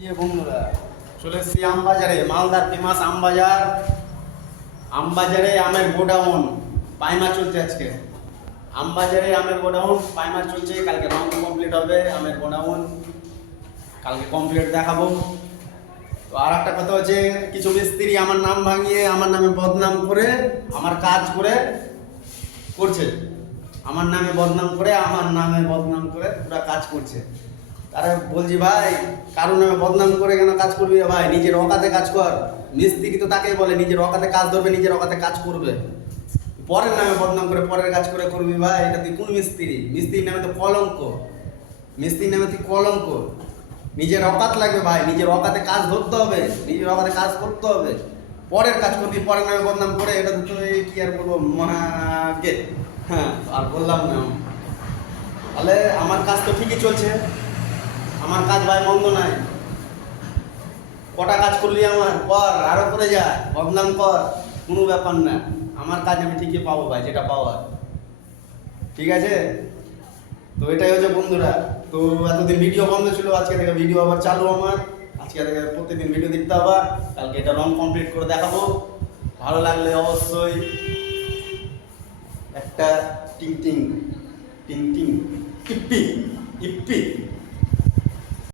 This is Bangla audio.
বন্ধুরা চলে এসেছি আমবাজারে, মালদার ফেমাস আমবাজার। আমবাজারে আমের গোডাউন পাইমার চলছে আজকে। আমবাজারে আমের গোডাউন পাইমার চলছে, কালকে রং কমপ্লিট হবে। আমের গোডাউন কালকে কমপ্লিট দেখাবো। তো আর একটা কথা হচ্ছে, কিছু মিস্ত্রি আমার নাম ভাঙিয়ে আমার নামে বদনাম করে আমার কাজ করছে, আমার নামে বদনাম করে পুরা কাজ করছে। তারা বলছি ভাই, কারোর নামে বদনাম করে কেন কাজ করবি ভাই? নিজের অকাতে কাজ কর। মিস্ত্রি তো তাকেই বলে নিজের অকাতে কাজ ধরবে, নিজের অকাতে কাজ করবে। পরের নামে বদনাম করে পরের কাজ করবি ভাই, এটা তুই কোন মিস্ত্রি? মিস্ত্রির নামে তো কলঙ্ক, মিস্ত্রির নামে তুই কলঙ্ক। নিজের অকাত লাগবে ভাই, নিজের অকাতে কাজ ধরতে হবে, নিজের অকাতে কাজ করতে হবে। পরের কাজ করবি পরের নামে বদনাম করে, এটা তো কি আর বলবো মহাকে। হ্যাঁ, আর বললাম না। তাহলে আমার কাজ তো ঠিকই চলছে, আমার কাজ ভাই মন্দ নাই। কটা কাজ করলি আমার কর, আরো করে যা, বদনাম কর, কোনো ব্যাপার না। আমার কাজ আমি ঠিকই পাবো ভাই, যেটা পাওয়ার। ঠিক আছে? তো এটাই হচ্ছে বন্ধুরা। তো এতদিন ভিডিও বন্ধ ছিল, আজকে থেকে ভিডিও আবার চালু আমার। আজকে থেকে প্রত্যেকদিন ভিডিও দেখতে হবে। কালকে এটা রং কমপ্লিট করে দেখাবো। ভালো লাগলে অবশ্যই একটা টিং টিং টিং টিং ইপ্পি ইপ্পি